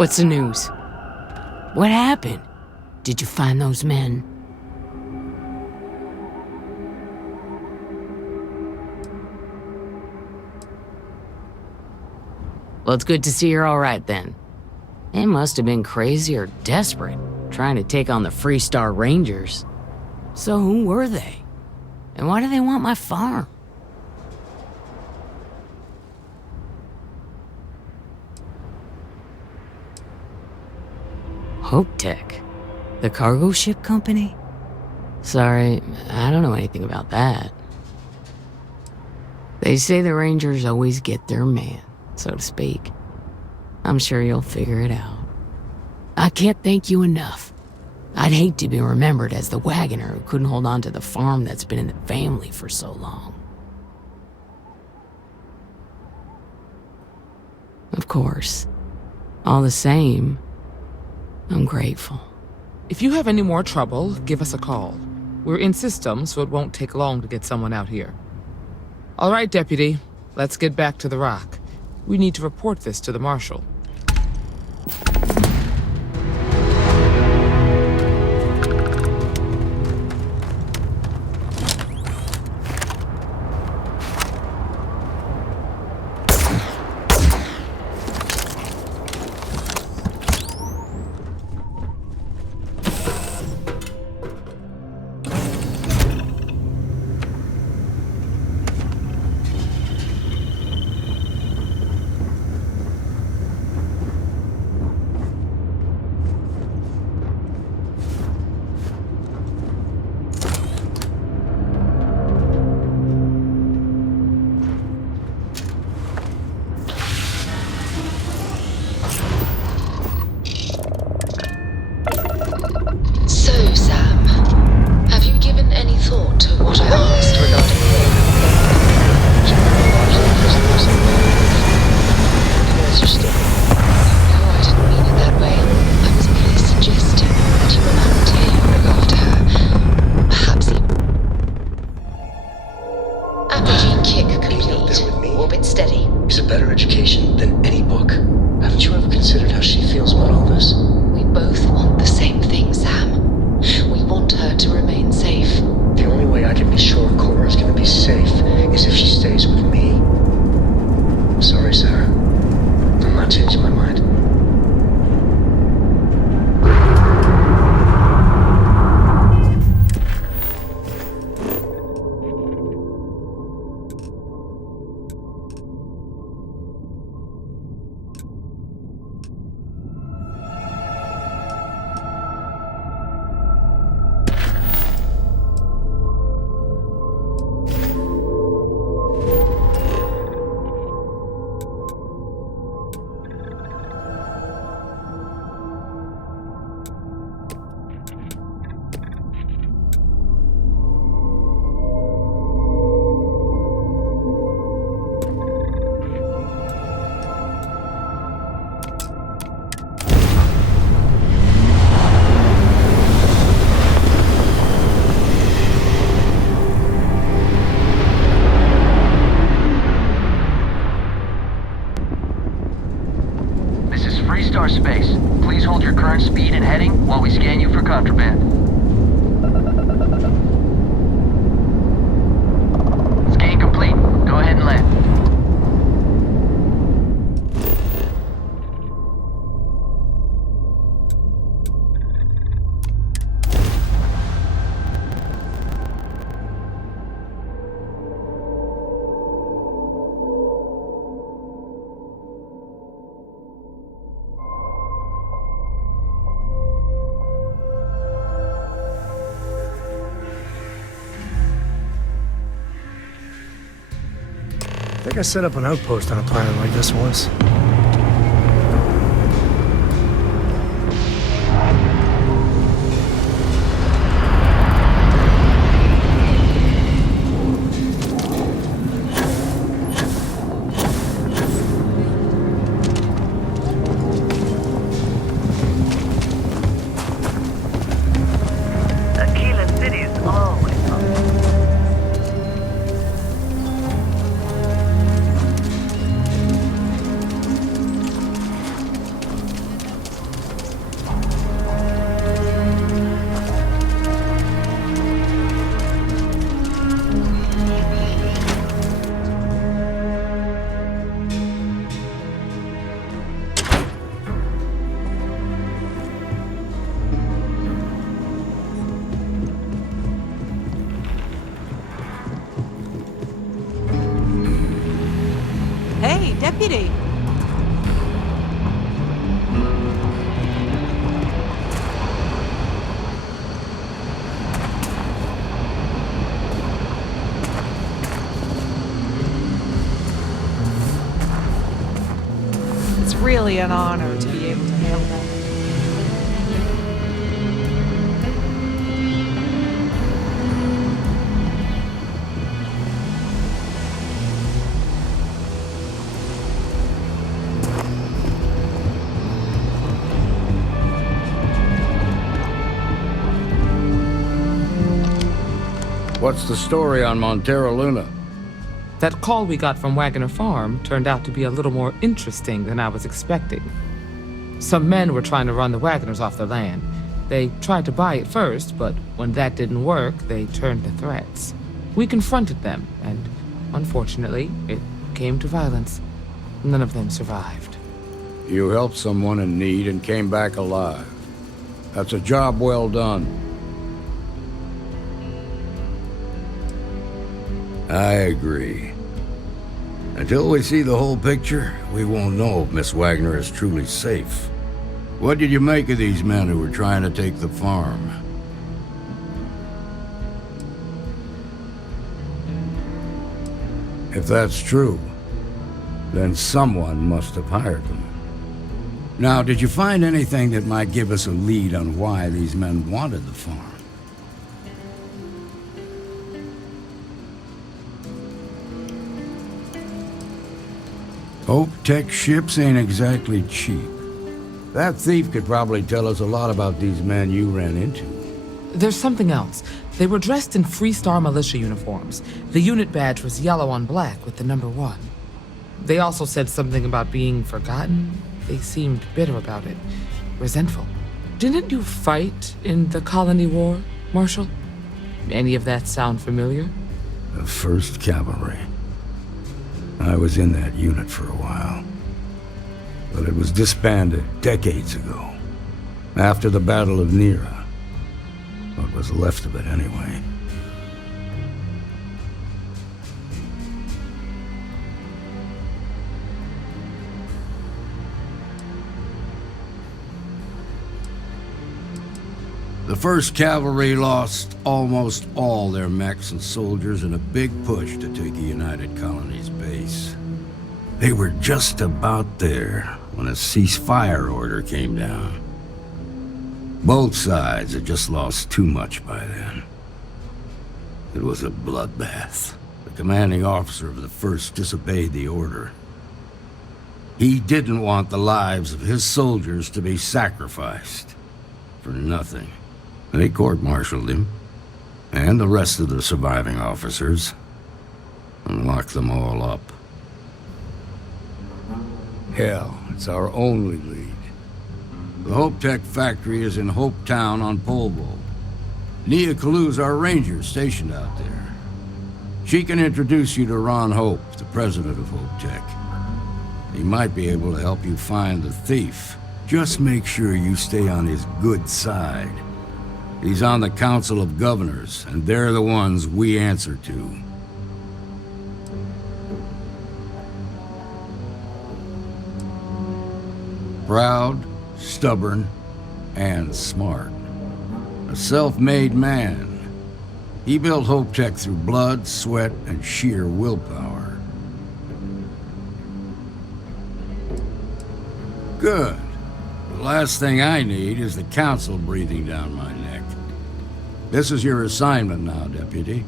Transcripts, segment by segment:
What's the news? What happened? Did you find those men? Well, it's good to see you're all right then. They must have been crazy or desperate, trying to take on the Freestar Rangers. So who were they? And why do they want my farm? Hope Tech? The cargo ship company? Sorry, I don't know anything about that. They say the Rangers always get their man, so to speak. I'm sure you'll figure it out. I can't thank you enough. I'd hate to be remembered as the wagoner who couldn't hold on to the farm that's been in the family for so long. Of course. All the same, I'm grateful. If you have any more trouble, give us a call. We're in system, so it won't take long to get someone out here. All right, Deputy. Let's get back to the rock. We need to report this to the Marshal. So, Sam, have you given any thought to what I asked regarding No, I didn't mean it that way. I was merely suggesting that you were not to look after her. Perhaps even... Apogee kick complete. Orbit steady. Is a better education than any book. Haven't you ever considered how she feels about all this? We both want the same thing, Sam. We want her to remain safe. The only way I can be sure Cora's gonna be safe is if she stays with me. Sorry, Sarah. I'm not changing my mind. Freestar Space. Please hold your current speed and heading while we scan you for contraband. Scan complete. Go ahead and land. I think I set up an outpost on a planet like this once. Deputy! It's really an honor to be able to hail them. What's the story on Montero Luna? That call we got from Wagoner Farm turned out to be a little more interesting than I was expecting. Some men were trying to run the Wagoners off the land. They tried to buy it first, but when that didn't work, they turned to threats. We confronted them, and unfortunately, it came to violence. None of them survived. You helped someone in need and came back alive. That's a job well done. I agree. Until we see the whole picture, we won't know if Miss Wagner is truly safe. What did you make of these men who were trying to take the farm? If that's true, then someone must have hired them. Now, did you find anything that might give us a lead on why these men wanted the farm? Hope Tech ships ain't exactly cheap. That thief could probably tell us a lot about these men you ran into. There's something else. They were dressed in Freestar militia uniforms. The unit badge was yellow on black with the number 1. They also said something about being forgotten. They seemed bitter about it, resentful. Didn't you fight in the Colony War, Marshal? Any of that sound familiar? The 1st Cavalry. I was in that unit for a while. But it was disbanded decades ago. After the Battle of Nera. What was left of it, anyway. The 1st Cavalry lost almost all their mechs and soldiers in a big push to take a United Colonies base. They were just about there when a ceasefire order came down. Both sides had just lost too much by then. It was a bloodbath. The commanding officer of the 1st disobeyed the order. He didn't want the lives of his soldiers to be sacrificed for nothing. They court-martialed him, and the rest of the surviving officers, and locked them all up. Hell, it's our only lead. The Hope Tech factory is in Hope Town on Polvo. Nia Kalu's our ranger stationed out there. She can introduce you to Ron Hope, the president of Hope Tech. He might be able to help you find the thief. Just make sure you stay on his good side. He's on the Council of Governors, and they're the ones we answer to. Proud, stubborn, and smart. A self-made man. He built Hope Tech through blood, sweat, and sheer willpower. Good. The last thing I need is the Council breathing down my neck. This is your assignment now, Deputy.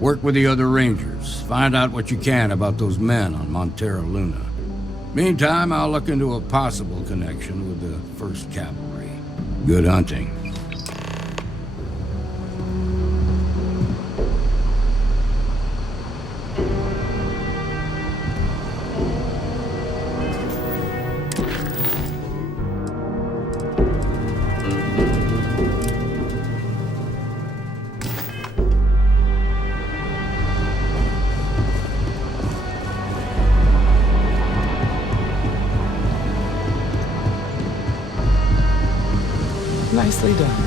Work with the other Rangers. Find out what you can about those men on Montero Luna. Meantime, I'll look into a possible connection with the 1st Cavalry. Good hunting. Nicely done.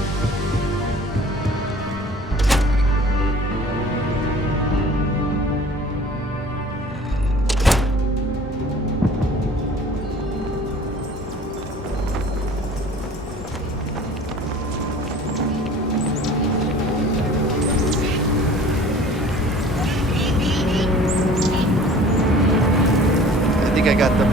think I got them.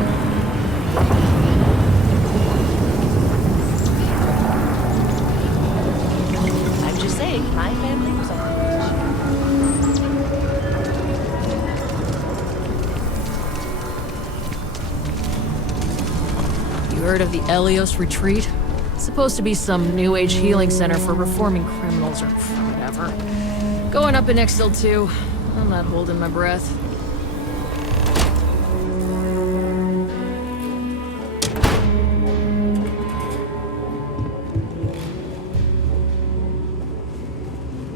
I'm just saying, my family was on the You heard of the Elios Retreat? It's supposed to be some new age healing center for reforming criminals or whatever. Going up in Exil 2. I'm not holding my breath.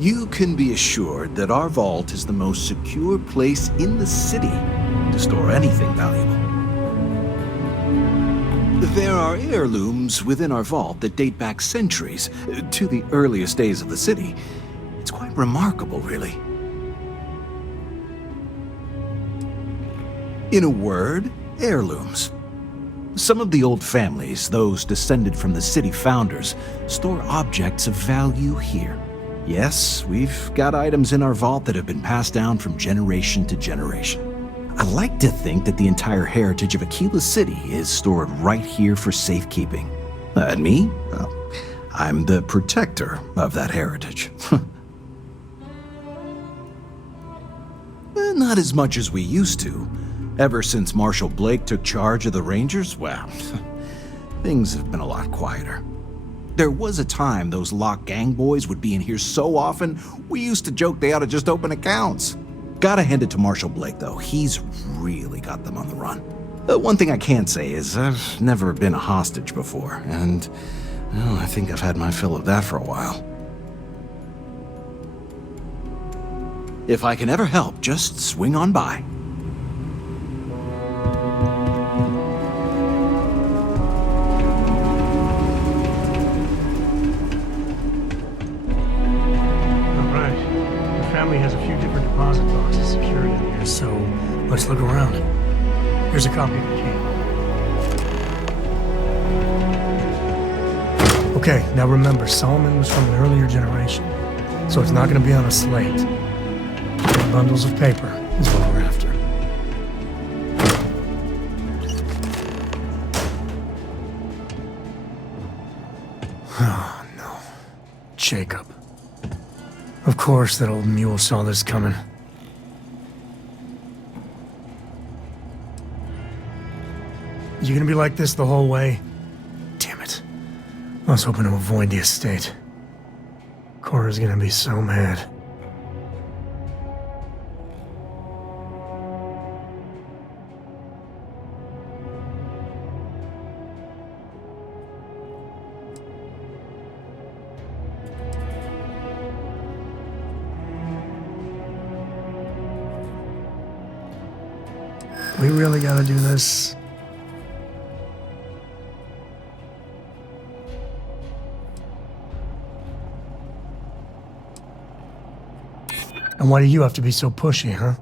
You can be assured that our vault is the most secure place in the city to store anything valuable. There are heirlooms within our vault that date back centuries, to the earliest days of the city. It's quite remarkable, really. In a word, heirlooms. Some of the old families, those descended from the city founders, store objects of value here. Yes, we've got items in our vault that have been passed down from generation to generation. I like to think that the entire heritage of Aquila City is stored right here for safekeeping. And me? Well, I'm the protector of that heritage. Not as much as we used to. Ever since Marshal Blake took charge of the Rangers, well, things have been a lot quieter. There was a time those lock gang boys would be in here so often, we used to joke they ought to just open accounts. Gotta hand it to Marshal Blake, though. He's really got them on the run. One thing I can say is I've never been a hostage before, and well, I think I've had my fill of that for a while. If I can ever help, just swing on by. Has a few different deposit boxes secured in here, so let's look around. Here's a copy of the key. Okay, now remember, Solomon was from an earlier generation, so it's not going to be on a slate. Bundles of paper is what we're after. Oh, no. Jacob. Of course that old mule saw this coming. You gonna be like this the whole way? Damn it. I was hoping to avoid the estate. Cora's gonna be so mad. We really gotta do this. And why do you have to be so pushy, huh?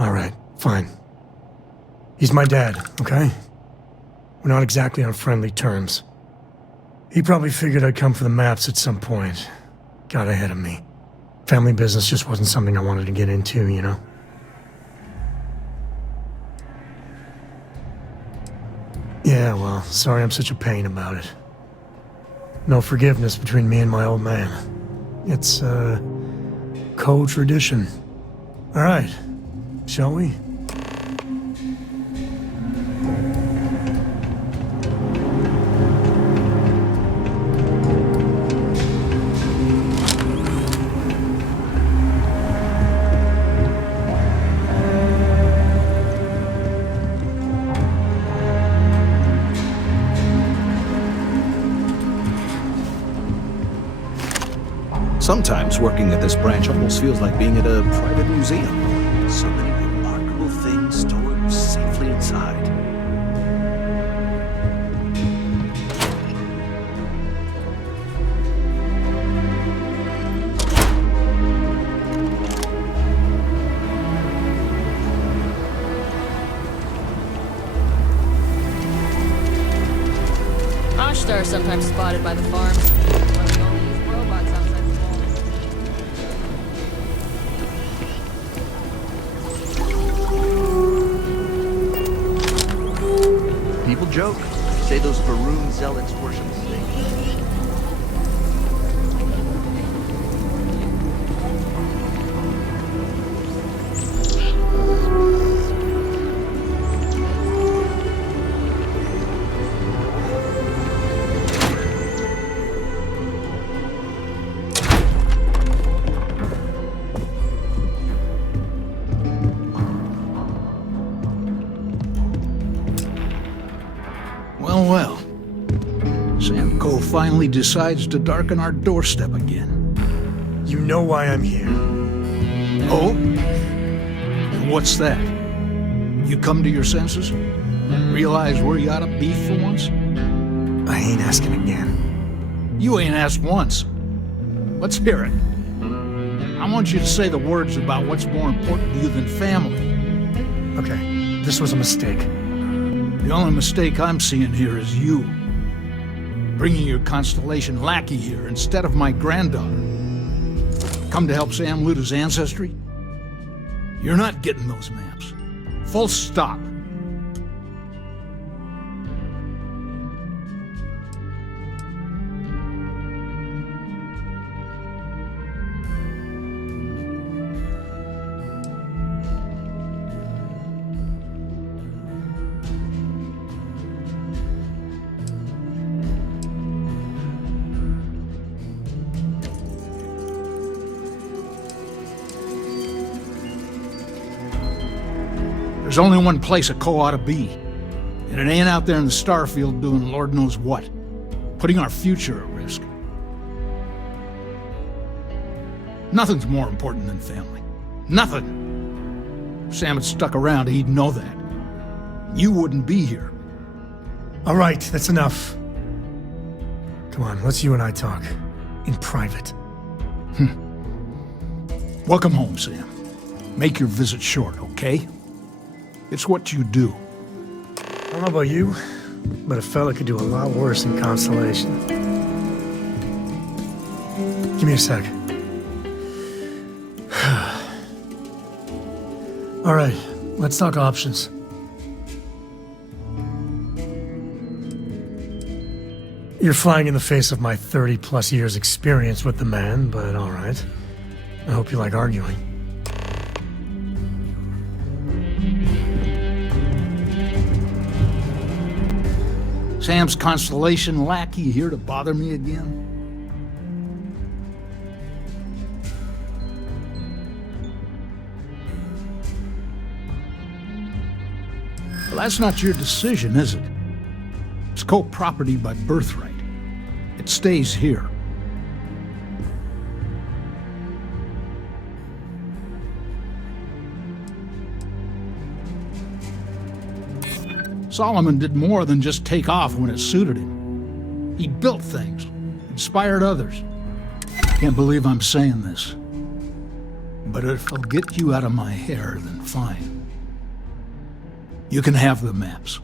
All right, fine. He's my dad, okay? We're not exactly on friendly terms. He probably figured I'd come for the maps at some point. Got ahead of me. Family business just wasn't something I wanted to get into, you know? Yeah, well, sorry I'm such a pain about it. No forgiveness between me and my old man. It's, co-tradition. All right, shall we? Sometimes working at this branch almost feels like being at a private museum. So many remarkable things stored safely inside. Ashtar are sometimes spotted by the farm. People joke. Say those Varun zealots worship Satan. Well. Sam Coe finally decides to darken our doorstep again. You know why I'm here. Oh? And what's that? You come to your senses? Realize where you ought to be for once? I ain't asking again. You ain't asked once. Let's hear it. I want you to say the words about what's more important to you than family. Okay, this was a mistake. The only mistake I'm seeing here is you. Bringing your Constellation lackey here instead of my granddaughter. Come to help Sam loot his ancestry? You're not getting those maps. Full stop. There's only one place a Coe ought to be, and it ain't out there in the Starfield doing Lord knows what, putting our future at risk. Nothing's more important than family. Nothing. If Sam had stuck around, he'd know that. You wouldn't be here. All right, that's enough. Come on, let's you and I talk. In private. Welcome home, Sam. Make your visit short, okay? It's what you do. I don't know about you, but a fella could do a lot worse in Constellation. Give me a sec. All right, let's talk options. You're flying in the face of my 30-plus years experience with the man, but all right. I hope you like arguing. Sam's Constellation lackey here to bother me again? Well, that's not your decision, is it? It's Coe property by birthright. It stays here. Solomon did more than just take off when it suited him. He built things, inspired others. Can't believe I'm saying this. But if I'll get you out of my hair, then fine. You can have the maps.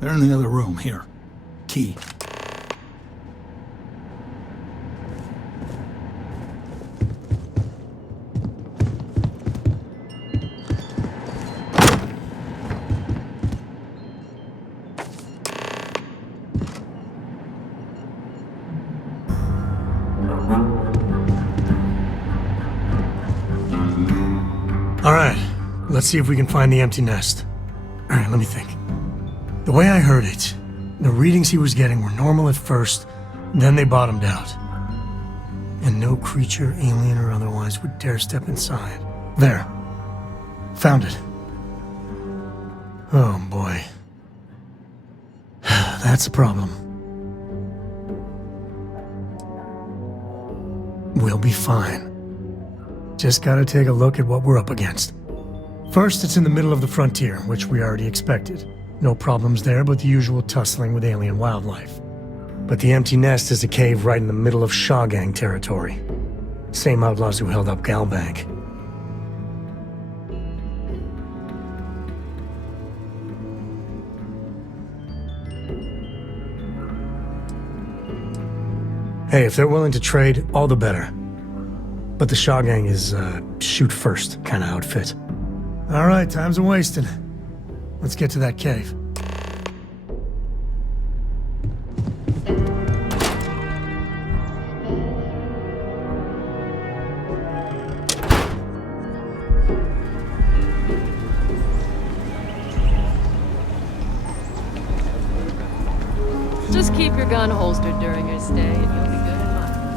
They're in the other room, here. Key. All right, let's see if we can find the empty nest. All right, let me think. The way I heard it, the readings he was getting were normal at first, then they bottomed out. And no creature, alien or otherwise, would dare step inside. There. Found it. Oh, boy. That's a problem. We'll be fine. Just gotta take a look at what we're up against. First, it's in the middle of the frontier, which we already expected. No problems there, but the usual tussling with alien wildlife. But the empty nest is a cave right in the middle of Shaw Gang territory. Same outlaws who held up Galbank. Hey, if they're willing to trade, all the better. But the Shaw Gang is, shoot first kind of outfit. All right, time's a wasting. Let's get to that cave. your gun holstered during your stay, and you'll be good in mine.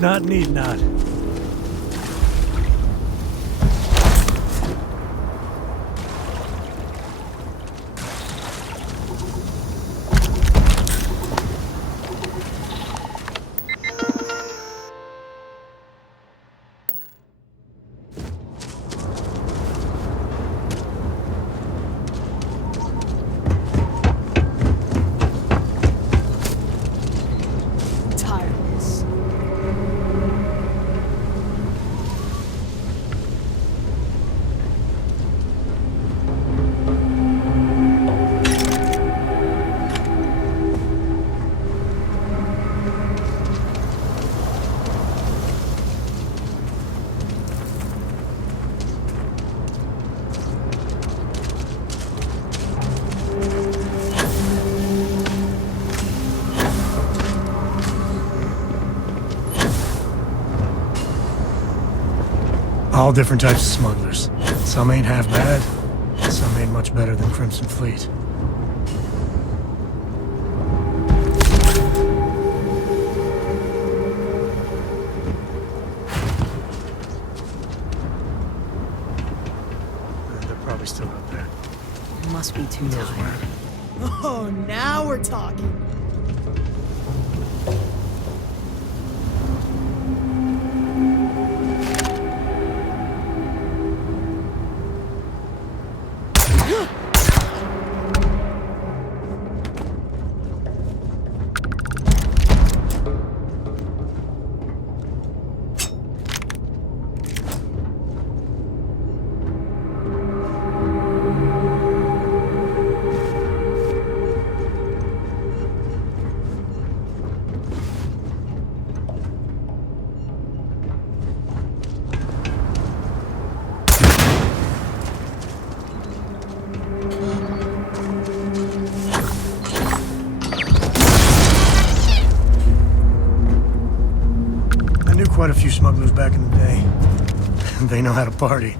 Must not, need not. All different types of smugglers. Some ain't half bad, some ain't much better than Crimson Fleet. They're probably still out there. Must be too tired. Oh, now we're talking. Quite a few smugglers back in the day. They know how to party.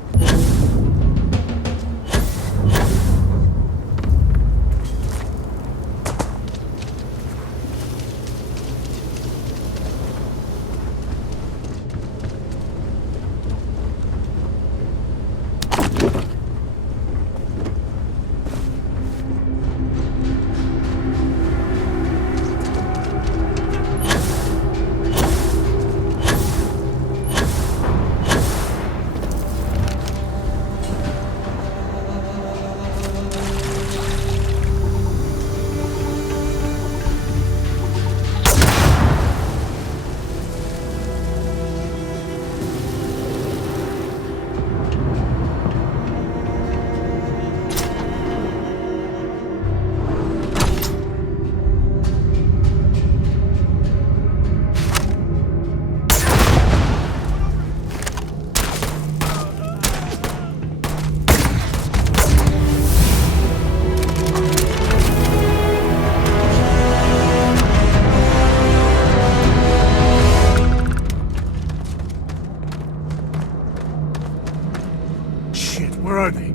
Where are they?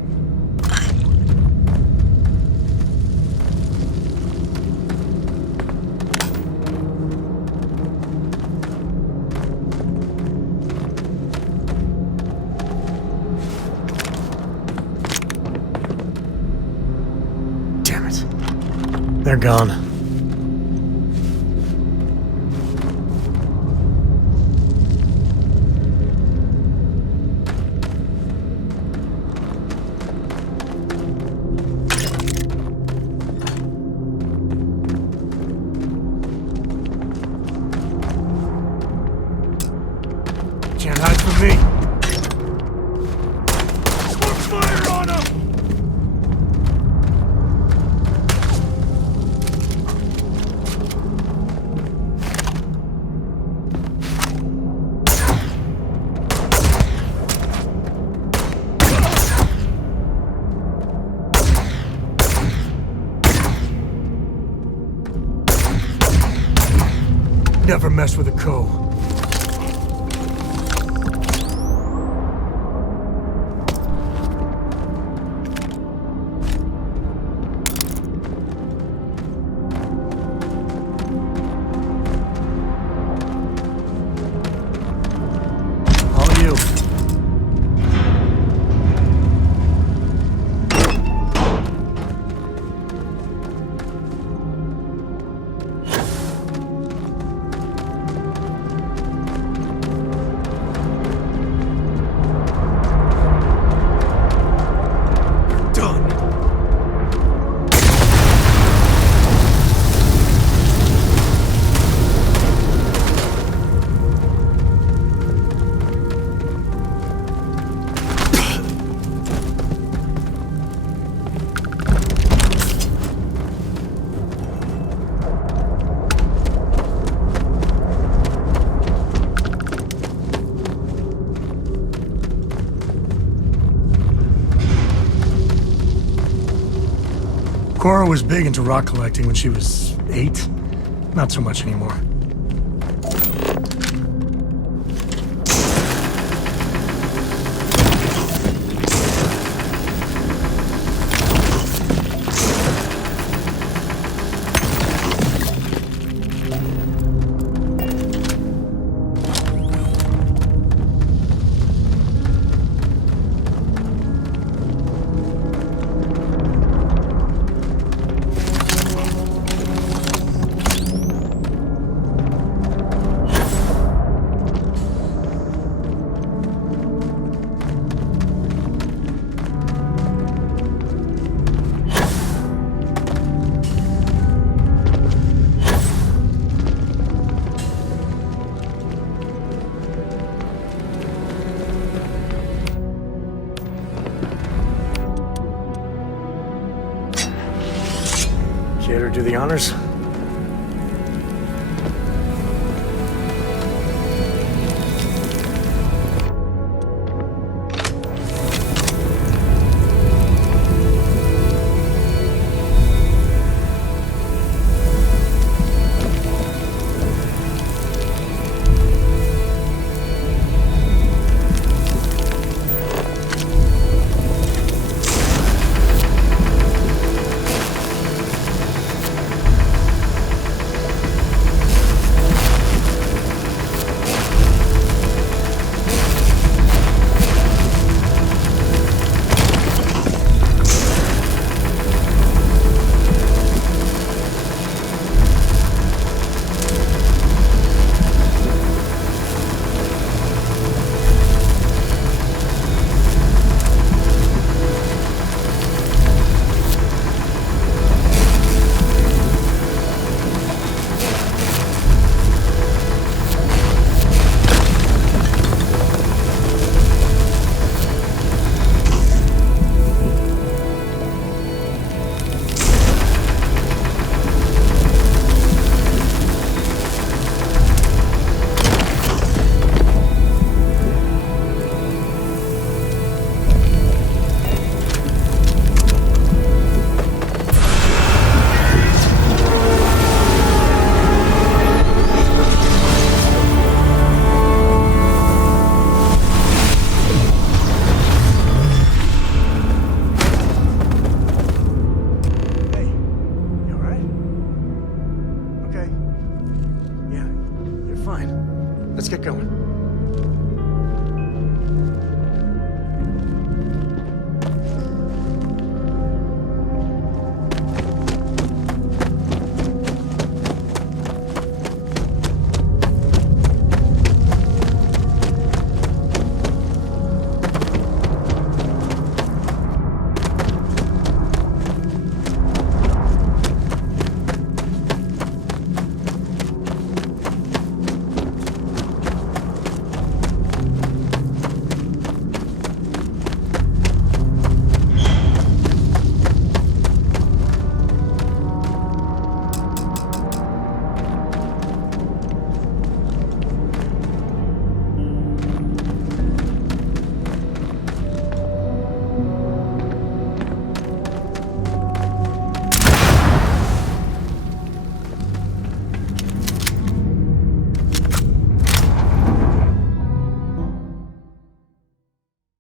Damn it. They're gone. Can't hide from me. Smoke fire on him! Never mess with a co. Cora was big into rock collecting when she was 8. Not so much anymore. Care to do the honors?